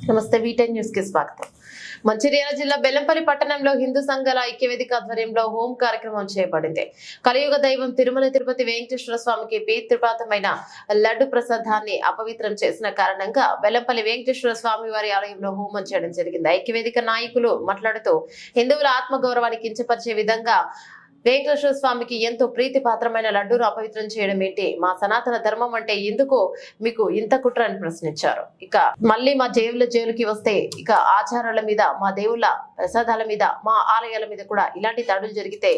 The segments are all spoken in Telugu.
నమస్తే వీటెన్ న్యూస్ కి స్వాగతం. మంచిర్యాల జిల్లా బెల్లంపల్లి పట్టణంలో హిందూ సంఘాల ఐక్యవేదిక ఆధ్వర్యంలో హోం కార్యక్రమం చేపట్టింది. కలియుగ దైవం తిరుమల తిరుపతి వెంకటేశ్వర స్వామికి ప్రీతిపాత్రమైన లడ్డు ప్రసాదాన్ని అపవిత్రం చేసిన కారణంగా బెల్లంపల్లి వెంకటేశ్వర స్వామి వారి ఆలయంలో హోమం చేయడం జరిగింది. ఐక్యవేదిక నాయకులు మాట్లాడుతూ హిందువుల ఆత్మగౌరవాన్ని కించపరిచే విధంగా వెంకటేశ్వర స్వామికి ఎంతో ప్రీతి పాత్రమైన లడ్డూను అపవిత్రం చేయడం ఏంటి, మా సనాతన ధర్మం అంటే ఎందుకు మీకు ఇంత కుట్ర అని ప్రశ్నించారు. ఇక మళ్ళీ మా జైలుకి వస్తే ఇక ఆచారాల మీద, మా దేవుళ్ళ ప్రసాదాల మీద, మా ఆలయాల మీద కూడా ఇలాంటి దాడులు జరిగితే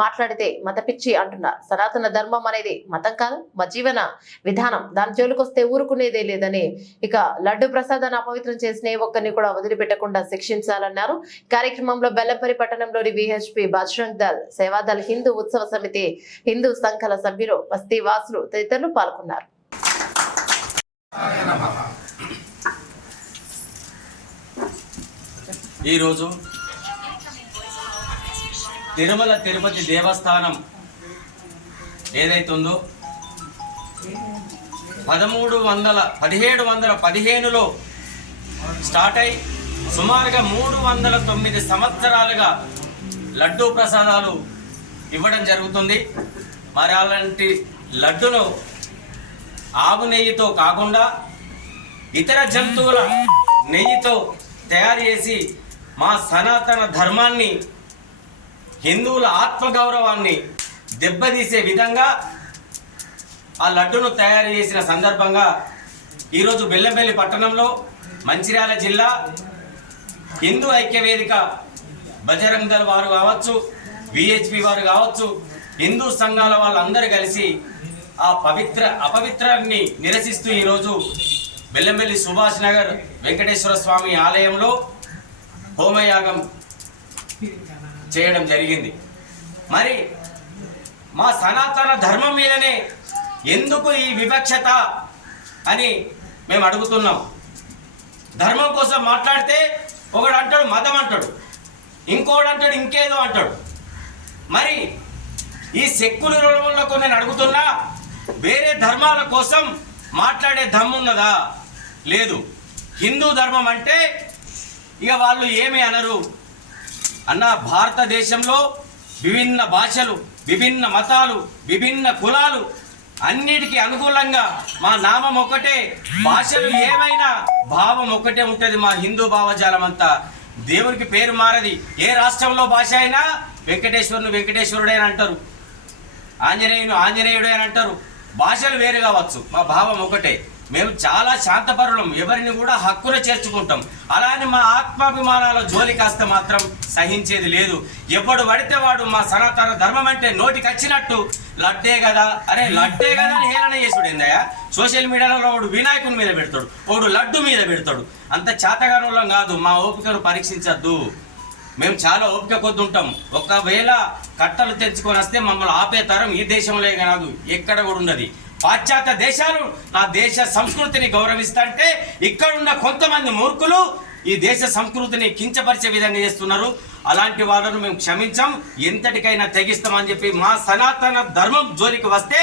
మాట్లాడితే మతపిచ్చి అంటున్నారు. సనాతన ధర్మం అనేది మతం కాదు, మా జీవన విధానం. దాని జోలికి వస్తే ఊరుకునేదే లేదని, ఇక లడ్డు ప్రసాదాన్ని అపవిత్రం చేసిన ఏ ఒక్కరిని కూడా వదిలిపెట్టకుండా శిక్షించాలన్నారు. కార్యక్రమంలో బెల్లంపల్లి పట్టణంలోని విహెచ్పి, బజరంగ్ దళ్, సేవాదళ్, హిందూ ఉత్సవ సమితి, హిందూ సంఘాల సభ్యులు, బస్తీ వాసులు తదితరులు పాల్గొన్నారు. ఈరోజు తిరుమల తిరుపతి దేవస్థానం ఏదైతుందో 1715లో స్టార్ట్ అయి సుమారుగా 309 సంవత్సరాలుగా లడ్డూ ప్రసాదాలు ఇవ్వడం జరుగుతుంది. మరి అలాంటి లడ్డును ఆవు నెయ్యితో కాకుండా ఇతర జంతువుల నెయ్యితో తయారు చేసి మా సనాతన ధర్మాన్ని, హిందువుల ఆత్మగౌరవాన్ని దెబ్బతీసే విధంగా ఆ లడ్డును తయారు చేసిన సందర్భంగా ఈరోజు బెల్లంపల్లి పట్టణంలో మంచిర్యాల జిల్లా హిందూ ఐక్యవేదిక, బజరంగ్ దళ్ వారు కావచ్చు, విహెచ్పి వారు కావచ్చు, హిందూ సంఘాల వాళ్ళందరూ కలిసి ఆ అపవిత్రాన్ని నిరసిస్తూ ఈరోజు బెల్లంపల్లి సుభాష్ నగర్ వెంకటేశ్వర స్వామి ఆలయంలో హోమయాగం చేయడం జరిగింది. మరి మా సనాతన ధర్మం మీదనే ఎందుకు ఈ వివక్షత అని మేము అడుగుతున్నాం. ధర్మం కోసం మాట్లాడితే ఒకడు అంటాడు మతం అంటాడు, ఇంకోడు అంటాడు ఇంకేదో అంటాడు. మరి ఈ సెక్యులర్లకు నేను అడుగుతున్నా, వేరే ధర్మాల కోసం మాట్లాడే దమ్మున్నదా? లేదు. హిందూ ధర్మం అంటే ఇక వాళ్ళు ఏమి అనరు అన్న. భారతదేశంలో విభిన్న భాషలు, విభిన్న మతాలు, విభిన్న కులాలు, అన్నిటికీ అనుకూలంగా మా నామం ఒకటే, భాషలు ఏమైనా భావం ఒకటే ఉంటుంది. మా హిందూ భావజాలం అంతా దేవునికి పేరు మారది. ఏ రాష్ట్రంలో భాష అయినా వెంకటేశ్వరుని వెంకటేశ్వరుడే అని అంటారు, ఆంజనేయుని ఆంజనేయుడే అని అంటారు. భాషలు వేరు కావచ్చు, మా భావం ఒకటే. మేము చాలా శాంతపరులం, ఎవరిని కూడా హక్కున చేర్చుకుంటాం. అలానే మా ఆత్మాభిమానాల జోలి కాస్త మాత్రం సహించేది లేదు. ఎవడు పడితే వాడు మా సనాతన ధర్మం అంటే నోటికి వచ్చినట్టు లడ్డే కదా, అరే లడ్డే కదా అని హేళన చేసుడు ఏందయ్యా. సోషల్ మీడియాలో వాడు వినాయకుని మీద పెడతాడు, వాడు లడ్డు మీద పెడతాడు. అంత చేతగానులం కాదు. మా ఓపికను పరీక్షించద్దు. మేము చాలా ఓపిక కొద్దుంటాం. ఒకవేళ కట్టలు తెచ్చుకొని వస్తే మమ్మల్ని ఆపే తరం ఈ దేశంలో కాదు, ఎక్కడ కూడా ఉన్నది. పాశ్చాత్య దేశాలు నా దేశ సంస్కృతిని గౌరవిస్తుంటే ఇక్కడున్న కొంతమంది మూర్ఖులు ఈ దేశ సంస్కృతిని కించపరిచే విధంగా చేస్తున్నారు. అలాంటి వాళ్ళను మేము క్షమించాం, ఎంతటికైనా తెగిస్తామని చెప్పి మా సనాతన ధర్మం జోలికి వస్తే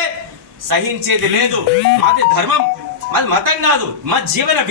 సహించేది లేదు. మాది ధర్మం, మాది మతం కాదు, మా జీవన